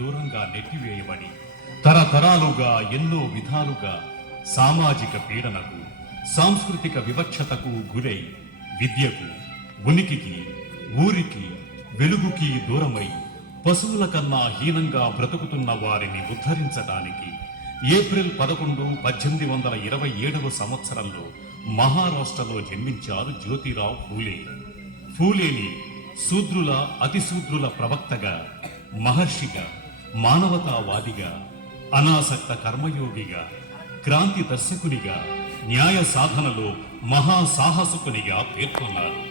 దూరంగా నెట్టివేయబడి తరతరాలుగా ఎన్నో విధాలుగా సామాజిక పీడనకు సాంస్కృతిక వివక్షతకు గురై విద్యకు ఉనికికి ఊరికి వెలుగుకి దూరమై పశువుల కన్నా హీనంగా బ్రతుకుతున్న వారిని ఉద్ధరించడానికి ఏప్రిల్ 11, 1827 సంవత్సరంలో మహారాష్ట్రలో జన్మించారు జ్యోతిరావు ఫూలే. ఫూలేని శూద్రుల అతిశూద్రుల ప్రవక్తగా, మహర్షిగా, మానవతావాదిగా, అనాసక్త కర్మయోగిగా, క్రాంతి దర్శకునిగా, న్యాయ సాధనలో మహాసాహసుకునిగా పేర్కొన్నారు.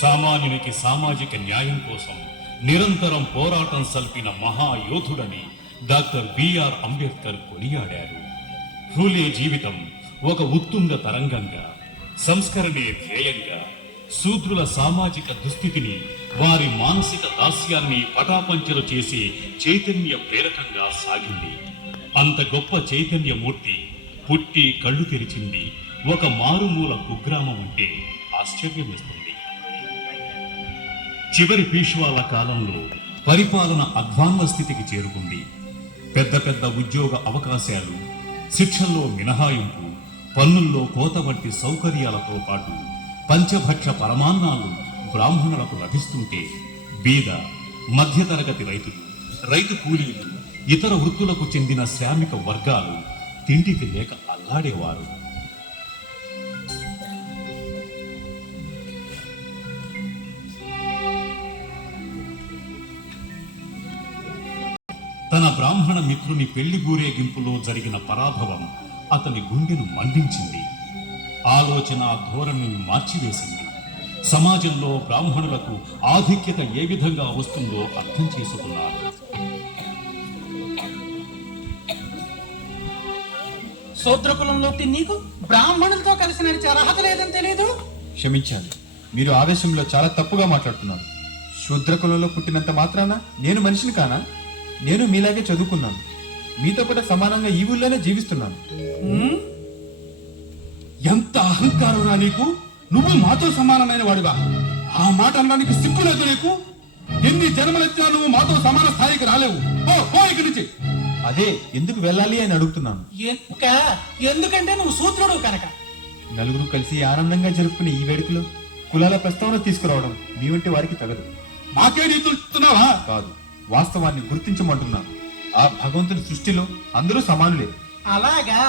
సామాన్యునికి సామాజిక న్యాయం కోసం నిరంతరం పోరాటం సల్పిన మహాయోధుడని డాక్టర్ బిఆర్ అంబేద్కర్ కొనియాడారు. ఫూలే జీవితం ఒక ఉత్తుంగ తరంగంగా, సంస్కరణే ధ్యేయంగా, శూద్రుల సామాజిక దుస్థితిని, వారి మానసిక దాస్యాన్ని పటాపంచలు చేసే చైతన్య ప్రేరకంగా సాగింది. అంత గొప్ప చైతన్యమూర్తి పుట్టి కళ్ళు తెరిచింది ఒక మారుమూల కుగ్రామం ఉంటే ఆశ్చర్యం వేస్తుంది. చివరి పీష్వాల కాలంలో పరిపాలన అధ్వాన్న స్థితికి చేరుకుంది. పెద్ద పెద్ద ఉద్యోగ అవకాశాలు, శిక్షల్లో మినహాయింపు, పన్నుల్లో కోత వంటి సౌకర్యాలతో పాటు పంచభక్ష పరమాన్నాలు బ్రాహ్మణులకు లభిస్తుంటే బీద, మధ్యతరగతి రైతులు, రైతు కూలీలు, ఇతర వృత్తులకు చెందిన శ్రామిక వర్గాలు తిండికి లేక అల్లాడేవారు. తన బ్రాహ్మణ మిత్రుని పెళ్లి ఊరేగింపులో జరిగిన పరాభవం అతని గుండెను మండించింది. ఆలోచన ధోరణిని మార్చివేసింది. సమాజంలో బ్రాహ్మణులకు ఆధిక్యత ఏ విధంగా వస్తుందో అర్థం చేసుకున్నారు. శూద్రకులంలోకి నీకు బ్రాహ్మణులతో కలిసి నడిచే అర్హత లేదని తెలియదు? క్షమించాలి, మీరు ఆవేశంలో చాలా తప్పుగా మాట్లాడుతున్నారు. శూద్రకులంలో పుట్టినంత మాత్రాన నేను మనిషిని కానా? నేను మీలాగే చదువుకున్నాను, మీతో కూడా సమానంగా ఈ ఊళ్ళోనే జీవిస్తున్నాను. ఎంత అహంకారం రా నీకు! నువ్వు మాతో సమానమైన వాడివా? ఆ మాట అనడానికి సిగ్గులేదు నీకు? ఎన్ని జన్మలెత్తినా నువ్వు మాతో సమాన స్థాయికి రాలేవు. పో ఇక్కడి నుంచి. అదే ఎందుకు వెళ్ళాలి అని అడుగుతున్నాను. ఎందుకంటే నువ్వు సూత్రుడు కనుక. నలుగురు కలిసి ఆనందంగా జరుపుకునే ఈ వేడుకలో కులాల ప్రస్తావన తీసుకురావడం మీ వంటి వారికి తగదు. మాకే రీతులు ఇస్తున్నావా? కాదు, వాస్తవాన్ని గుర్తించమంటున్నాను. ఆ భగవంతుని సృష్టిలో అందరూ సమానులే. అలాగా?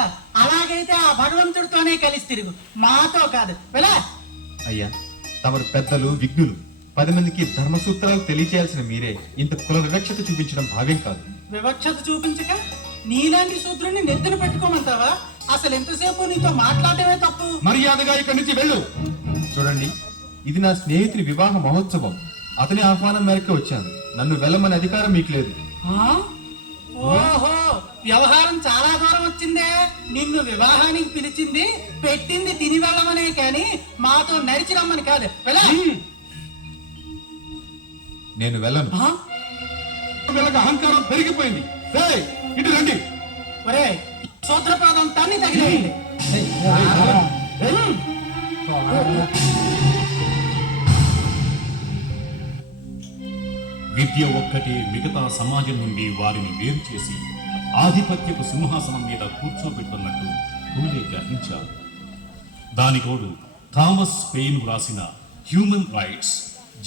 అలాగైతే ఆ భగవంతుడితోనే కలిసి తిరుగు, మాతో కాదు. వెళ్ళా. అయ్యా, తమరు పెద్దలు, విఘ్నులు. 10 మందికి ధర్మ సూత్రాలు తెలియచేయాల్సిన మీరే ఇంత కుల వివక్షత చూపించడం భావ్యం కాదు. వివక్షత చూపించక నీలాంటి సూత్రుని నెత్తిన పెట్టుకోమంటావా? అసలు ఎంతసేపు నీతో మాట్లాడటమే తప్పు. మర్యాదగా ఇక్కడి నుంచి వెళ్ళు. చూడండి, ఇది నా స్నేహితుని వివాహ మహోత్సవం. అతని ఆహ్వానం మేరకు వచ్చాను. నన్ను వెళ్ళమని అధికారం మీకు లేదు. ఆ? ఓహో, వ్యవహారం చాలా దూరం వచ్చిందే. నిన్ను వివాహానికి పిలిచింది, పెట్టింది తిని వెళ్ళమనే కాని మాతో నడిచి రమ్మని కాదు. వెళ్ళా. నేను వెళ్ళను. ఆ? వీళ్ళకి అహంకారం పెరిగిపోయింది. ఏయ్, ఇటు రండి. ఒరే, సూత్రపాదం తన్ని తగిలేయండి. విద్య ఒక్కటే మిగతా సమాజం నుండి వారిని వేరు చేసి ఆధిపత్యపు సింహాసనం మీద కూర్చోబెట్టున్నట్టు పూలే గ్రహించారు. దానికోడు థామస్ పెయిన్ వ్రాసిన హ్యూమన్ రైట్స్,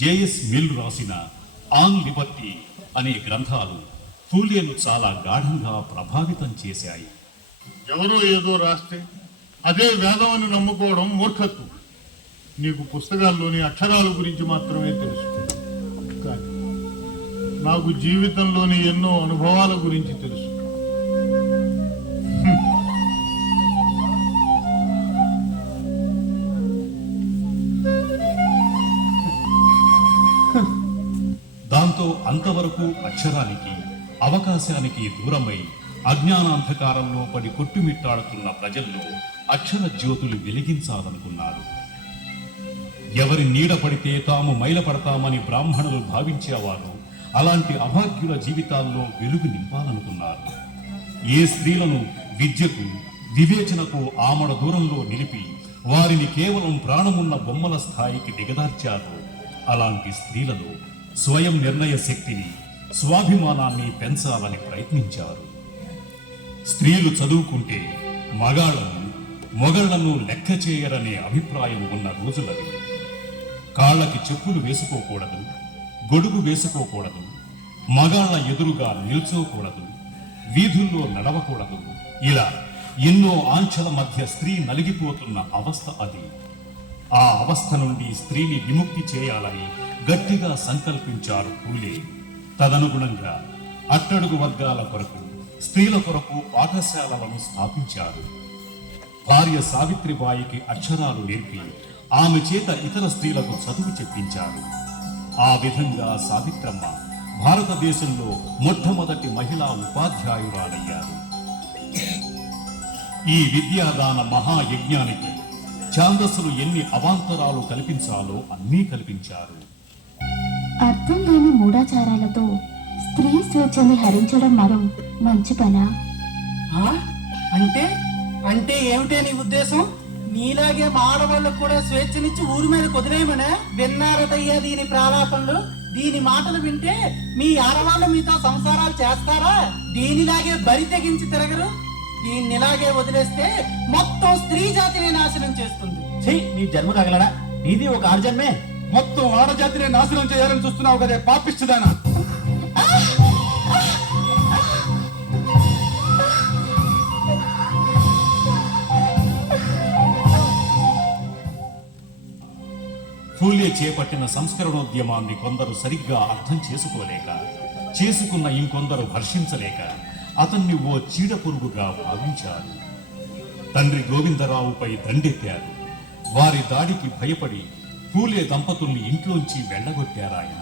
జేఎస్ మిల్ రాసిన ఆన్ లిబర్టీ అనే గ్రంథాలు పూలేను చాలా గాఢంగా ప్రభావితం చేశాయి. ఎవరో ఏదో రాస్తే అదే వేదం అని నమ్ముకోవడం మూర్ఖత్వం. నీకు పుస్తకాల్లోని అక్షరాల గురించి మాత్రమే తెలుసు, కానీ నాకు జీవితంలోని ఎన్నో అనుభవాల గురించి తెలుసు. దాంతో అంతవరకు అక్షరానికి, అవకాశానికి దూరమై అజ్ఞానాంధకారంలో పడి కొట్టుమిట్టాడుతున్న ప్రజల్లో అక్షర జ్యోతులు వెలిగించాలనుకున్నారు. ఎవరి నీడ పడితే తాము మైలపడతామని బ్రాహ్మణులు భావించేవారు అలాంటి అభాగ్యుల జీవితాల్లో వెలుగు నింపాలనుకున్నారు. ఏ స్త్రీలను విద్యకు, వివేచనకు ఆమడ దూరంలో నిలిపి వారిని కేవలం ప్రాణమున్న బొమ్మల స్థాయికి దిగదార్చారో అలాంటి స్త్రీలలో స్వయం నిర్ణయ శక్తిని, స్వాభిమానాన్ని పెంచాలని ప్రయత్నించారు. స్త్రీలు చదువుకుంటే మొగళ్లను లెక్క చేయరనే అభిప్రాయం ఉన్న రోజులవి. కాళ్ళకి చెప్పులు వేసుకోకూడదు, గొడుగు వేసుకోకూడదు, మగాళ్ల ఎదురుగా నిల్చోకూడదు, వీధుల్లో నడవకూడదు. ఇలా ఎన్నో ఆంక్షల మధ్య స్త్రీ నలిగిపోతున్న అవస్థ అది. ఆ అవస్థ నుండి స్త్రీని విముక్తి చేయాలని గట్టిగా సంకల్పించారు పూలే. తదనుగుణంగా అట్టడుగు వర్గాల కొరకు, స్త్రీల కొరకు పాఠశాలలను స్థాపించారు. భార్య సావిత్రిబాయికి అక్షరాలు నేర్పి ఆమె చేత ఇతర స్త్రీలకు చదువు చెప్పించారు. ఆ విధంగా సావిత్రమ్మ భారతదేశంలో మొట్టమొదటి మహిళా ఉపాధ్యాయురాలయ్యారు. ఈ విద్యాదాన మహాయజ్ఞానికి ఛాందస్సులు ఎన్ని అవాంతరాలు కల్పించాలో అన్నీ కల్పించారు. అర్థం లేని మూఢాచారాలతో స్త్రీ స్వేచ్ఛని హరించడం మరో మంచి పనా? ఆ? అంటే అంటే ఏమిటే నీ ఉద్దేశం? నీలాగే ఆడవాళ్ళకు కూడా స్వేచ్ఛనిచ్చి ఊరి మీద కుదిరేయమనే? విన్నారటయ్యా దీని ప్రాలాపనలు. దీని మాటలు వింటే మీ ఆడవాళ్ళు మీతో సంసారాలు చేస్తారా? దీనిలాగే బరి తెగించి తిరగరు. దీన్ని ఇలాగే వదిలేస్తే మొత్తం స్త్రీ జాతిని నాశనం చేస్తుంది. నీ జన్మ తగలడా? నీది ఒక ఆర్జన్మే. మొత్తం ఆడజాతిని నాశనం చేయాలని చూస్తున్నావు కదే పాపిస్తుదానా. పూలే చేపట్టిన సంస్కరణోద్యమాన్ని కొందరు సరిగ్గా అర్థం చేసుకోలేక, చేసుకున్న ఇంకొందరు హర్షించలేక అతన్ని ఓ చీడపురుగుగా భావించారు. తండ్రి గోవిందరావుపై దండెత్తారు. వారి దాడికి భయపడి పూలే దంపతుల్ని ఇంట్లోంచి వెళ్ళగొట్టారాయన.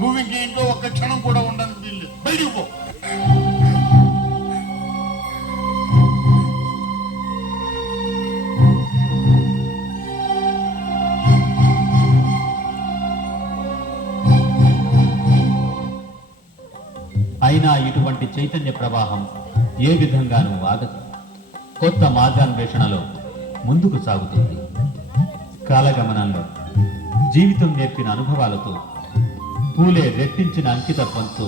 నువ్వు ఇంక ఇంట్లో ఒక్క క్షణం కూడా ఉండడానికి వీల్లేదు. బయటికి పో. అయినా ఇటువంటి చైతన్య ప్రవాహం ఏ విధంగానూ ఆగదు. కొత్త మార్గాన్వేషణలో ముందుకు సాగుతుంది. కాలగమనంలో జీవితం నేర్పిన అనుభవాలతో పూలే రెట్టించిన అంకితత్వంతో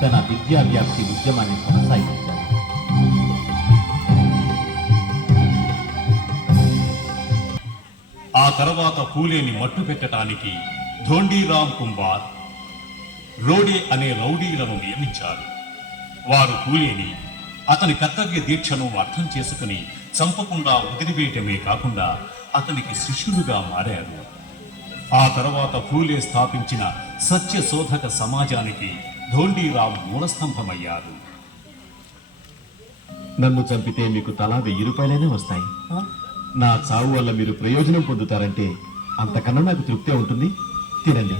తన విద్యా వ్యాప్తి ఉద్యమాన్ని కొనసాగించారు. ఆ తర్వాత పూలేని మట్టు పెట్టడానికి ధోండీరామ్ కుంబార్, రోడే అనే రౌడీలను నియమించారు. వారు ఫూలేని అతని కర్తవ్య దీక్షను అర్థం చేసుకుని చంపకుండా వదిలివేయటమే కాకుండా అతనికి శిష్యులుగా మారారు. ఆ తర్వాత ఫూలే స్థాపించిన సత్యశోధక సమాజానికి ధోండీరావు మూలస్తంభమయ్యారు. నన్ను చంపితే మీకు తలా 1000 రూపాయలైనా వస్తాయి. నా చావు వల్ల మీరు ప్రయోజనం పొందుతారంటే అంతకన్నా నాకు తృప్తే ఉంటుంది. తినండి.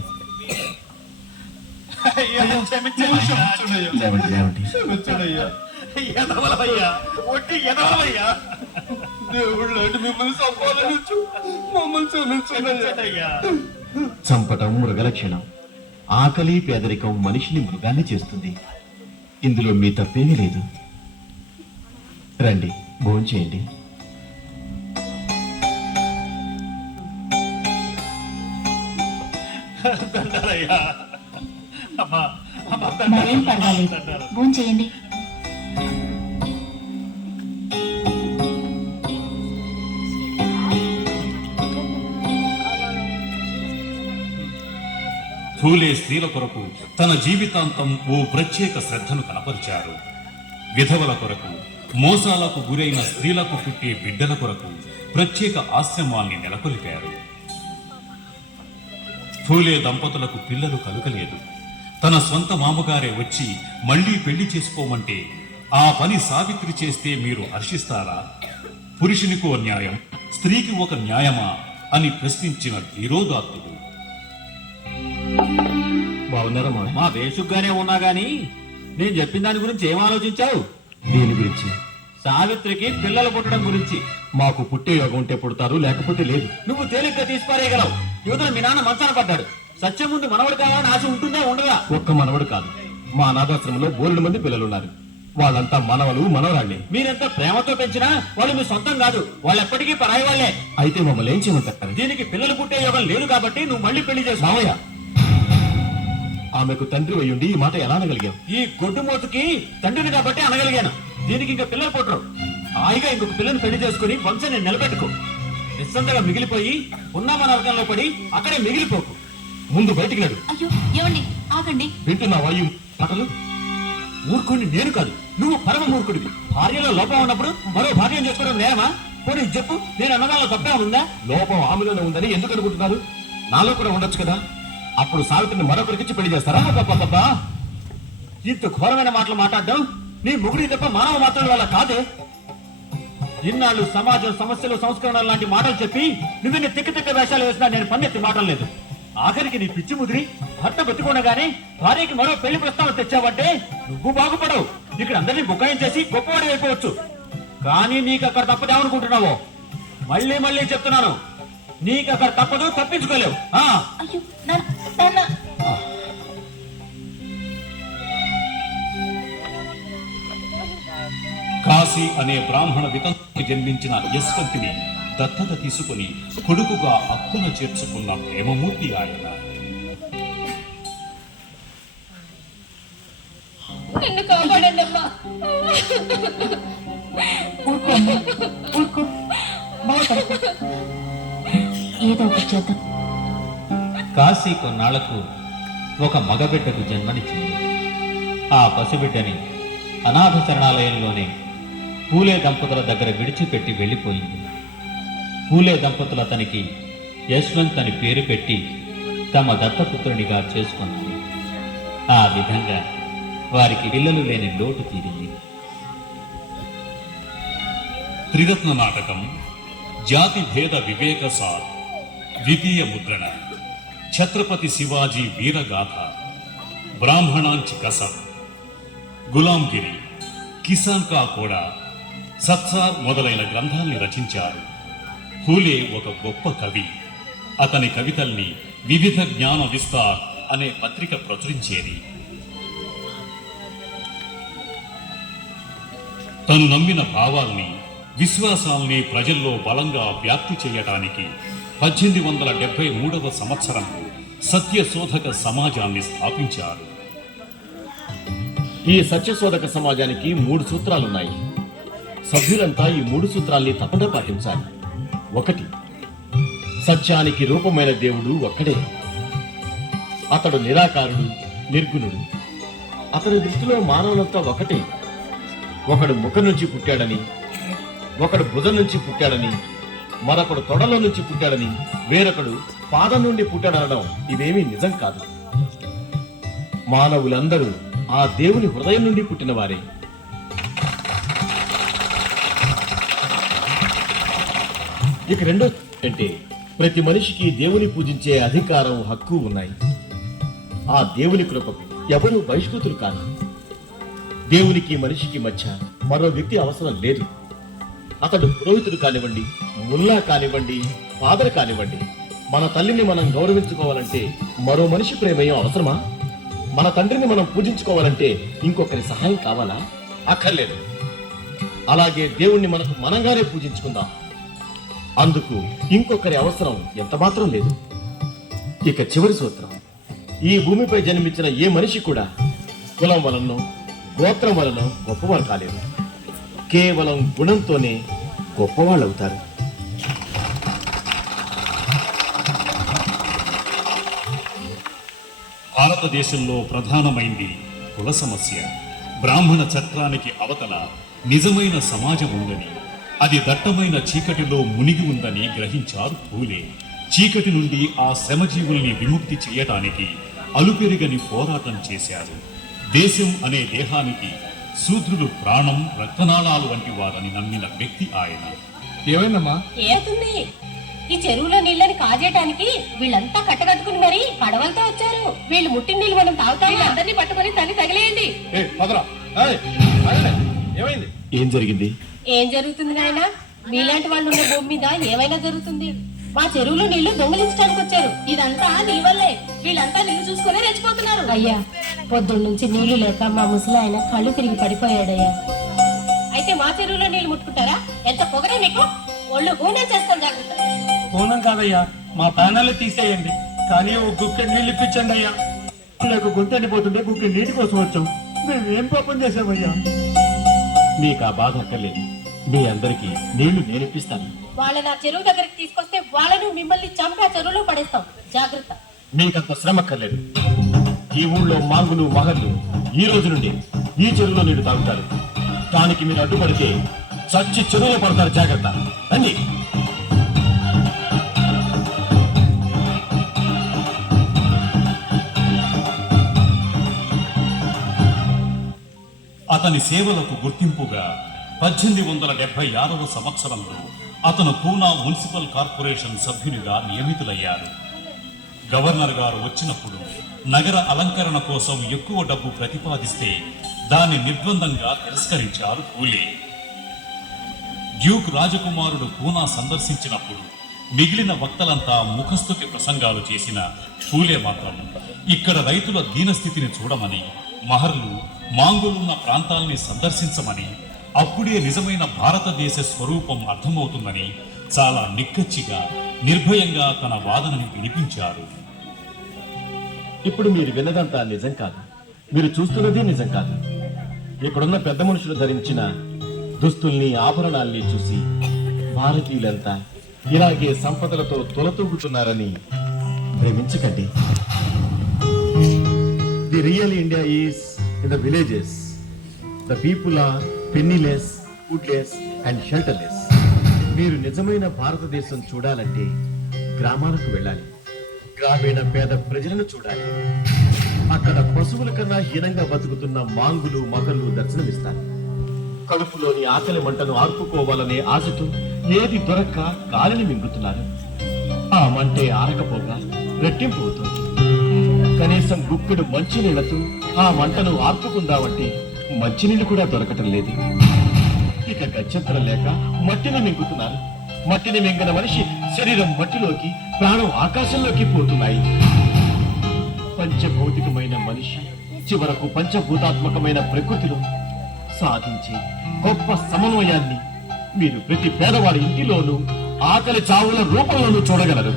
లేవండి, లేవండి. చంపటం మృగలక్షణం. ఆకలి పేదరికం మనిషిని మృగాన్ని చేస్తుంది. ఇందులో మీ తప్పేమీ లేదు. రండి, భోంచేయండి. మరేం పర్వాలేదు, భోంచేయండి. ఫూలే స్త్రీల కొరకు తన జీవితాంతం ఓ ప్రత్యేక శ్రద్ధను కనపరిచారు. విధవల కొరకు, మోసాలకు గురైన స్త్రీలకు పుట్టే బిడ్డల కొరకు ప్రత్యేక ఆశ్రమాన్ని నెలకొల్పారు. ఫూలే దంపతులకు పిల్లలు కలుగలేదు. తన సొంత మామగారే వచ్చి మళ్లీ పెళ్లి చేసుకోమంటే ఆ పని సావిత్రి చేస్తే మీరు హర్షిస్తారా? పురుషునికో న్యాయం, స్త్రీకి ఒక న్యాయమా అని ప్రశ్నించిన ధీరోదాత్తుడు. బాగున్నారా మా? మా బేసుగ్గానే ఉన్నా గాని నేను చెప్పిన దాని గురించి ఏం ఆలోచించావు? దేని గురించి? సావిత్రికి పిల్లలు పుట్టడం గురించి. మాకు పుట్టే యోగం ఉంటే పుడతారు, లేకపోతే లేదు. నువ్వు తేలిగ్గా తీసిపారేయగలవు. యువతలు మీ నాన్న మంచాన పడ్డాడు. సత్యం ముందు మనవడు కావాలని ఆశ ఉంటుందా ఉండదా? ఒక్క మనవడు కాదు, మా అనాథాశ్రమంలో 3 మంది పిల్లలున్నారు. వాళ్ళంతా మనవలు, మనవరాళ్లే. మీరెంత ప్రేమతో పెంచినా వాళ్ళు మీ సొంతం కాదు. వాళ్ళు ఎప్పటికీ పరాయి వాళ్లే. అయితే మమ్మల్ని ఏం చేయమంటారు? దీనికి పిల్లలు పుట్టే యోగం లేదు కాబట్టి నువ్వు మళ్ళీ పెళ్లి చేసుకో. మావయ్య, ఆమెకు తండ్రి అయ్యుండి ఈ మాట ఎలా అనగలిగాం? ఈ గొడ్డు మోతుకి తండ్రిని కాబట్టి అనగలిగాను. దీనికి ఇంకా పిల్లలు పుట్టరు. హాయిగా ఇంకొక పిల్లని పెళ్లి చేసుకుని వంశాన్ని నిలబెట్టుకో. నిస్సంతగా మిగిలిపోయి ఉన్న మన వర్గంలో పడి అక్కడే మిగిలిపోకు. ముందు బయటికి నడు. అయ్యో ఏమండి, ఆగండి. వింటున్నా వాయు మాటలు? మూర్ఖుడిని నేను కాదు, నువ్వు పరమ మూర్ఖుడివి. భార్యలో లోపం ఉన్నప్పుడు మరో భార్యను చేసుకోవడం నేరమా? పోనీ చెప్పు, నేను అన్నదానిలో తప్పే ఉందా? లోపం ఆమెలోనే ఉందని ఎందుకు అనుకుంటున్నారు? నాలో కూడా ఉండొచ్చు కదా. అప్పుడు సావిత్రిని మరొకరికిచ్చి పెళ్లి చేస్తారా? అబ్బబ్బబ్బబ్బా! ఇంత ఘోరమైన మాటలు మాట్లాడడం నీ ముగుడి తప్ప మానవ మాత్రం వల్ల కాదే. ఇన్నాళ్ళు సమాజం సమస్యలు సంస్కరణలు లాంటి మాటలు చెప్పి నువ్వు తిక్క తిక్క వేషాలు వేసినా నేను పన్నెత్తి మాటలు లేదు. ఆఖరికి నీ పిచ్చి ముదిరి భర్త బతికొనగానే భార్యకి మరో పెళ్లి ప్రస్తావన తెచ్చావంటే నువ్వు బాగుపడవు. ఇక్కడ అందరినీ బుకాయం చేసి గొప్పవాడి అయిపోవచ్చు. కానీ నీకు అక్కడ తప్పదేమనుకుంటున్నావో? మళ్ళీ మళ్ళీ చెప్తున్నాను, నీకు అక్కడ తప్పదు, తప్పించుకోలేవు. అయ్యో నాన్న. కాశీ అనే బ్రాహ్మణ వితంతుకి జన్మించిన యశ్వంతిని దత్తత తీసుకుని కొడుకుగా అక్కున చేర్చుకున్న ప్రేమమూర్తి ఆయన. నిన్ను కాపాడండి అమ్మా. ఏదో ఒకటి చేద్దాం. కాశీ కొన్నాళ్లకు ఒక మగబిడ్డకు జన్మనిచ్చింది. ఆ పసిబిడ్డని అనాథ శరణాలయంలోనే పూలే దంపతుల దగ్గర విడిచిపెట్టి వెళ్ళిపోయింది. పూలే దంపతులు అతనికి యశ్వంత్ అని పేరు పెట్టి తమ దత్తపుత్రునిగా చేసుకున్నారు. ఆ విధంగా వారికి పిల్లలు లేని లోటు తీరింది. త్రిరత్న నాటకం జాతి భేద వివేక సార్ ద్వితీయ ముద్రణ, ఛత్రపతి శివాజీ వీరగాథ, బ్రాహ్మణాంచి కసం, గులాంగిరి, కిసాన్ కా కూడా, సత్సార్ మొదలైన గ్రంథాల్ని రచించారు. ఫూలే ఒక గొప్ప కవి. అతని కవితల్ని వివిధ జ్ఞాన విస్తార్ అనే పత్రిక ప్రచురించేది. తను నమ్మిన భావాల్ని, విశ్వాసాల్ని ప్రజల్లో బలంగా వ్యాప్తి చేయడానికి 1873వ సంవత్సరంలో సత్యశోధక సమాజాన్ని స్థాపించారు. ఈ సత్యశోధక సమాజానికి 3 సూత్రాలున్నాయి. సభ్యులంతా ఈ 3 సూత్రాల్ని తప్పక పాటించాలి. 1. సత్యానికి రూపమైన దేవుడు ఒక్కడే. అతడు నిరాకారుడు, నిర్గుణుడు. అతని దృష్టిలో మానవులంతా ఒకటే. ఒకడు ముఖం నుంచి పుట్టాడని, ఒకడు భుజం నుంచి పుట్టాడని, మరొకడు తొడలో నుంచి పుట్టాడని, వేరొకడు పాదం నుండి పుట్టాడనడం ఇవేమీ నిజం కాదు. మానవులందరూ ఆ దేవుని హృదయం నుండి పుట్టినవారే. ఇక రెండో అంటే ప్రతి మనిషికి దేవుని పూజించే అధికారం, హక్కు ఉన్నాయి. ఆ దేవుని కృపకు ఎవరూ బహిష్కృతులు కాదు. దేవునికి మనిషికి మధ్య మరో వ్యక్తి అవసరం లేదు. అతడు పురోహితుడు కానివ్వండి, ముల్లా కానివ్వండి, ఫాదర్ కానివ్వండి. మన తల్లిని మనం గౌరవించుకోవాలంటే మరో మనిషి ప్రేమయం అవసరమా? మన తండ్రిని మనం పూజించుకోవాలంటే ఇంకొకరి సహాయం కావాలా? అక్కర్లేదు. అలాగే దేవుణ్ణి మనకు మనంగానే పూజించుకుందాం. అందుకు ఇంకొకరి అవసరం ఎంత మాత్రం లేదు. ఇక చివరి సూత్రం, ఈ భూమిపై జన్మించిన ఏ మనిషి కూడా కులం వలనో గోత్రం వలనో గొప్పవారు కాలేరు. కేవలం గుణంతోనే గొప్పవాళ్ళు అవుతారు. భారతదేశంలో ప్రధానమైంది కుల సమస్య. బ్రాహ్మణ చట్రానికి అవతల నిజమైన సమాజం ఉందని, అది దట్టమైన చీకటిలో మునిగి ఉందని గ్రహించారు పూలే. చీకటి నుండి ఆ శ్రమజీవుల్ని విముక్తి చేయటానికి అలుపెరుగని పోరాటం చేశారు. దేశం అనే దేహానికి శూద్రులు ప్రాణం, రక్తనాళాలు వంటి వారని నమ్మిన వ్యక్తి ఆయన. ఏమైందమ్మా? ఏతుంది ఈ చెరువులో నీళ్ళని కాజేయటానికి వీళ్ళంతా కట్టకట్టుకుని మరి పడవలతో వచ్చారు. వీళ్ళు ముట్టిన నీళ్ళు మనం తాగుతాం. అందరినీ పట్టుకొని తల్లి తగిలేయండి. ఏమైంది? ఏం జరిగింది? ఏం జరుగుతుంది నాయన? మీలాంటి వాళ్ళు ఉన్న భూమి మీద ఏమైనా జరుగుతుంది. మా చెరువులో నీళ్లు దొంగిలించడానికి వచ్చారు. ఇదంతా నీ వల్లే. వీళ్ళంతా నీళ్లు చూసుకునే రెచ్చిపోతున్నారు. అయ్యా, పొద్దున్న నుంచి నీళ్లు లేక మా ముసలి ఆయన కళ్ళు తిరిగి పడిపోయాడయ్యా. అయితే మా చెరువులో నీళ్లు ముట్టుకుంటారా? ఎంత పొగరే మీకు? ఒళ్ళు ఊనే చేస్తాం. జాగ్రత్త. పూనం కాదయ్యా, మా ప్యానల్ తీసేయండి, కానీ ఓ గుక్కెడు నీళ్ళు ఇప్పించండి అయ్యా. నాకు గొంతు ఎండిపోతుంటే గుక్కెడు నీటి కోసం వచ్చాం. మేమేం పాపం చేసామయ్యా? మీకు ఆ బాధ అక్కర్లేదు. మీ అందరికీ నీళ్లు నేనిప్పిస్తాను. వాళ్ళ నా చెరువు దగ్గరికి తీసుకొస్తే వాళ్ళను మిమ్మల్ని చంపి ఆ చెరువులో పడేస్తాం. జాగ్రత్త. మీకంత శ్రమ అక్కర్లేదు. ఈ ఊళ్ళో మాంగులు, మహర్లు ఈ రోజు నుండి ఈ చెరువులో నీళ్లు తాగుతారు. దానికి మీరు అడ్డుపడితే చచ్చి చెరువులో పడతారు. జాగ్రత్త. రండి. అతని సేవలకు గుర్తింపుగా 1876వ సంవత్సరంలో అతను పూనా మున్సిపల్ కార్పొరేషన్ సభ్యునిగా నియమితులయ్యారు. గవర్నర్ గారు వచ్చినప్పుడు నగర అలంకరణ కోసం ఎక్కువ డబ్బు ప్రతిపాదిస్తే దాన్ని నిర్ద్వందంగా తిరస్కరించారు పూలే. డ్యూక్ రాజకుమారుడు పూనా సందర్శించినప్పుడు మిగిలిన వక్తలంతా ముఖస్తుతి ప్రసంగాలు చేసిన పూలే మాత్రం ఇక్కడ రైతుల దీనస్థితిని చూడమని, మహర్లు, మాంగులున్న ప్రాంతాల్ని సందర్శించమని, అప్పుడే నిజమైన భారతదేశ స్వరూపం అర్థమవుతుందని చాలా నిక్కచ్చిగా, నిర్భయంగా తన వాదనని వినిపించారు. ఇప్పుడు మీరు విన్నదంతా నిజం కాదు. మీరు చూస్తున్నది నిజం కాదు. ఇక్కడున్న పెద్ద మనుషులు ధరించిన దుస్తుల్ని, ఆభరణాల్ని చూసి భారతీయులంతా ఇలాగే సంపదలతో తొలతూగుతున్నారని భ్రమించకండి. The real India is in the villages. The people are penniless, foodless and shelterless. మీరు నిజమైన భారతదేశం చూడాలంటే గ్రామాలకు వెళ్ళాలి. గ్రామీణ పేద ప్రజలను చూడాలి. అక్కడ పశువుల కన్నా హీనంగా బతుకుతున్న మాంగులు, మగళ్ళు దర్శనమిస్తారు. కడుపులోని ఆకలి మంటను ఆర్పుకోవాలనే ఆశతో ఏది దొరక్క గాలిని మింగుతున్నారు. ఆ మంటే ఆరకపోగా రెట్టింపు అవుతుంది. కనీసం గుప్పెడు మంచినీళ్లతో ఆ మంటను ఆర్పుకుందామంటే మంచినీళ్లు కూడా దొరకటం లేదు. ఇక గచ్చంతరం లేక మట్టిని మింగుతున్నారు. మట్టిని మింగిన మనిషి శరీరం మట్టిలోకి, ప్రాణం ఆకాశంలోకి పోతున్నాయి. పంచభౌతికమైన మనిషి చివరకు పంచభూతాత్మకమైన ప్రకృతిలో సాధించే గొప్ప సమన్వయాన్ని మీరు ప్రతి పేదవాడి ఇంటిలోనూ ఆకలి చావుల రూపంలోనూ చూడగలరు.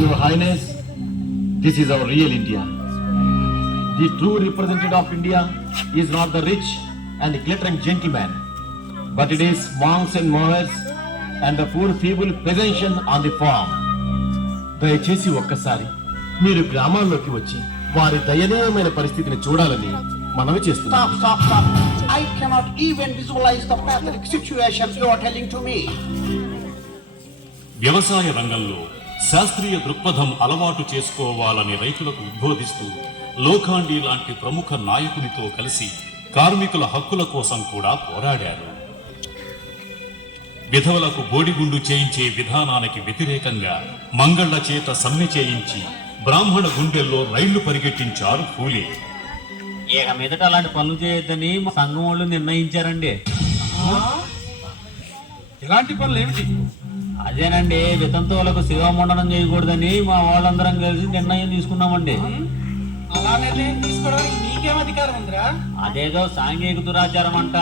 Your highness, this is our real India. The true representative of India is not the rich and glittering gentleman, but it is monks and mothers and the poor feeble peasant on the farm. దయచేసి ఒక్కసారి మీరు గ్రామాల్లోకి వచ్చి వారి దయనీయమైన పరిస్థితిని చూడాలని మనవి చేస్తున్నాను. Stop. I cannot even visualize the pathetic situation you are telling to me. వ్యవసాయ రంగంలో శాస్త్రీయ దృక్పథం అలవాటు చేసుకోవాలని రైతులకు ఉద్బోధిస్తూ లోఖాండీ లాంటి ప్రముఖ నాయకునితో కలిసి కార్మికుల హక్కుల కోసం కూడా పోరాడారు. విధవలకు బోడిగుండు చేయించే విధానానికి వ్యతిరేకంగా మంగళ్ల చేత సమ్మె చేయించి బ్రాహ్మణ గుండెల్లో రైళ్లు పరిగెట్టించారు ఫూలే. ఇక మీదట అలాంటి పనులు చేయొద్దని మా సంఘం వాళ్ళు నిర్ణయించారండి. ఎలాంటి పనులు ఏమిటి? అదేనండి, వితంతువులకు శివమండనం చేయకూడదని మా వాళ్ళందరం కలిసి నిర్ణయం తీసుకున్నామండి. అలా నిర్ణయం తీసుకోవడానికి నీకేం అధికారం ఉందిరా? అదేదో సాంఘిక దురాచారం అంట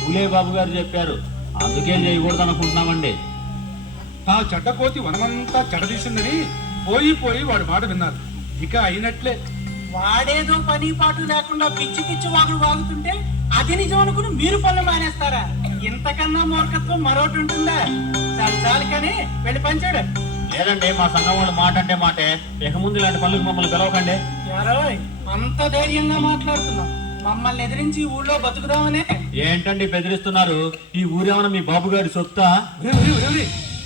పూలే బాబు గారు చెప్పారు, అందుకే చేయకూడదు అనుకుంటున్నామండి. ఆ చెడ్డకోతి వనమంతా చెడదీసిందని పోయి వాడి మాట విన్నారు. ఇక అయినట్లే. వాడేదో పని పాటు లేకుండా పిచ్చి వాగుడు వాగుతుంటే అది నిజం అనుకుని మీరు పనులు మానేస్తారా? ఇంతకన్నా మూర్ఖత్వం మరొకటి ఉంటుందా? చాలు కానీ వెళ్ళి పంచాడు. లేదండి, మా సంఘం వాళ్ళు మాట అంటే మాటే. ఇక ముందు ఇలాంటి పనులకు మమ్మల్ని పిలవకండి. యారోయ్, అంత ధైర్యంగా మాట్లాడుతున్నాం. మమ్మల్ని ఎదిరించి ఊళ్ళో బతుకుదామనే. ఏంటండి బెదిరిస్తున్నారు? ఈ ఊరేమన్నా మీ బాబు గారి సొత్తా?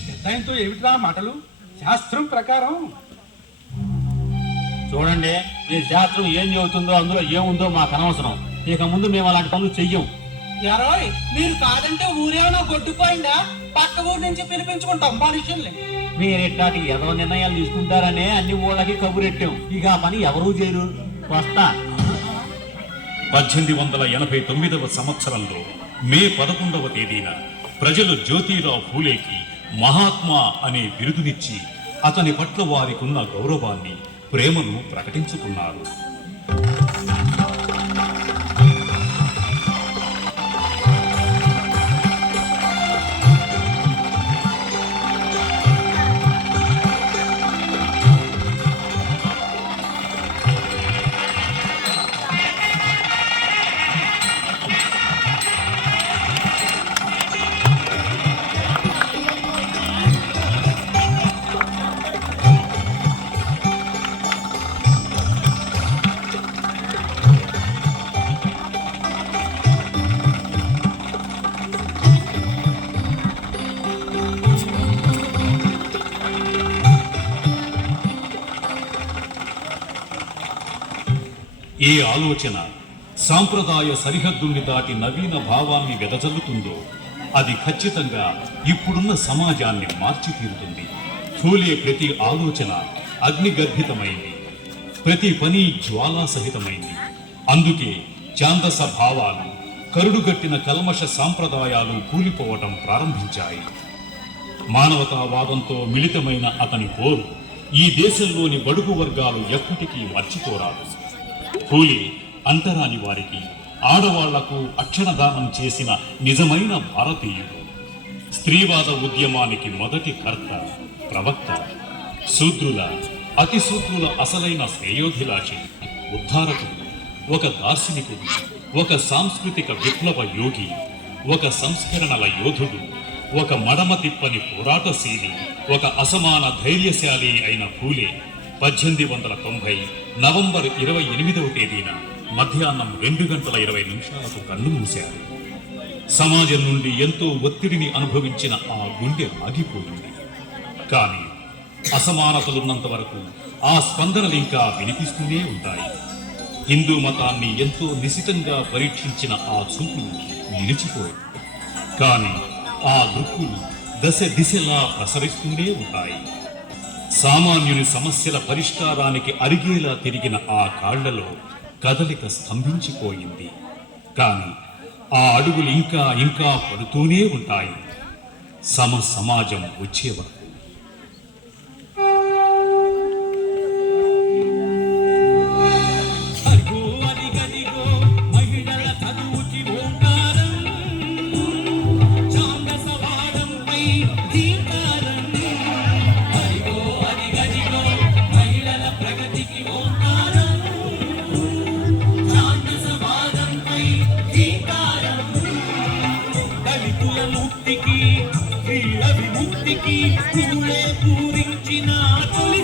పెద్దాయంతో ఏమిట్రా మాటలు? శాస్త్రం ప్రకారం చూడండి, మీ శాస్త్రం ఏం చెబుతుందో అందులో ఏముందో మాకు అనవసరం. ఇక ముందు మేము అలాంటి పనులు చెయ్యం. యారోయ్, మీరు కాదంటే ఊరేమన్నా గొడ్డుపోయిందా? పక్క ఊరు నుంచి పిలిపించుకుంటాం మనుషుల్ని. మీరు ఇట్లాంటి ఏదో నిర్ణయాలు తీసుకుంటారనే అన్ని ఊళ్ళకి కబురెట్టాం. ఇక ఆ పని ఎవరూ చేయరు. వస్తా. 1889వ సంవత్సరంలో మే 11వ తేదీన ప్రజలు జ్యోతిరావు ఫూలేకి మహాత్మా అనే బిరుదునిచ్చి అతని పట్ల వారికున్న గౌరవాన్ని, ప్రేమను ప్రకటించుకున్నారు. ఏ ఆలోచన సాంప్రదాయ సరిహద్దుల్ని దాటి నవీన భావాన్ని వెదజల్లుతుందో అది ఖచ్చితంగా ఇప్పుడున్న సమాజాన్ని మార్చి తీరుతుంది. ఫూలే ప్రతి ఆలోచన అగ్నిగర్భితమైంది, ప్రతి పని జ్వాలా సహితమైంది. అందుకే ఛాందస భావాలు, కరుడుగట్టిన కల్మష సాంప్రదాయాలు కూలిపోవటం ప్రారంభించాయి. మానవతావాదంతో మిళితమైన అతని పోరు ఈ దేశంలోని బడుగు వర్గాలు ఎప్పటికీ మర్చిపోరాదు. ఫూలే అంటరాని వారికి, ఆడవాళ్లకు అక్షరదానం చేసిన నిజమైన భారతీయుడు. స్త్రీవాద ఉద్యమానికి మొదటి కర్త, ప్రవక్త. శూద్రుల, అతి శూద్రుల అసలైన శ్రేయోభిలాషి, ఉద్ధారకుడు, ఒక దార్శనికుడు, ఒక సాంస్కృతిక విప్లవ యోగి, ఒక సంస్కరణల యోధుడు, ఒక మడమ తిప్పని పోరాటశీలి, ఒక అసమాన ధైర్యశాలి అయిన ఫూలే 1890 నవంబర్ 28వ తేదీన మధ్యాహ్నం 2:20 కన్ను మూశారు. సమాజం నుండి ఎంతో ఒత్తిడిని అనుభవించిన ఆ గుండె ఆగిపోయింది. కానీ అసమానతలున్నంత వరకు ఆ స్పందనలు ఇంకా వినిపిస్తూనే ఉంటాయి. హిందూ మతాన్ని ఎంతో నిశితంగా పరీక్షించిన ఆ చూపులు నిలిచిపోయాయి. కానీ ఆ దృక్కులు దశ దిశలా ప్రసరిస్తూనే ఉంటాయి. సామాన్యుని సమస్యల పరిష్కారానికి అరిగేలా తిరిగిన ఆ కాళ్లలో కదలిక స్తంభించిపోయింది. కానీ ఆ అడుగులు ఇంకా ఇంకా పడుతూనే ఉంటాయి సమాజం వచ్చే వరకు. పూరించిన తొలి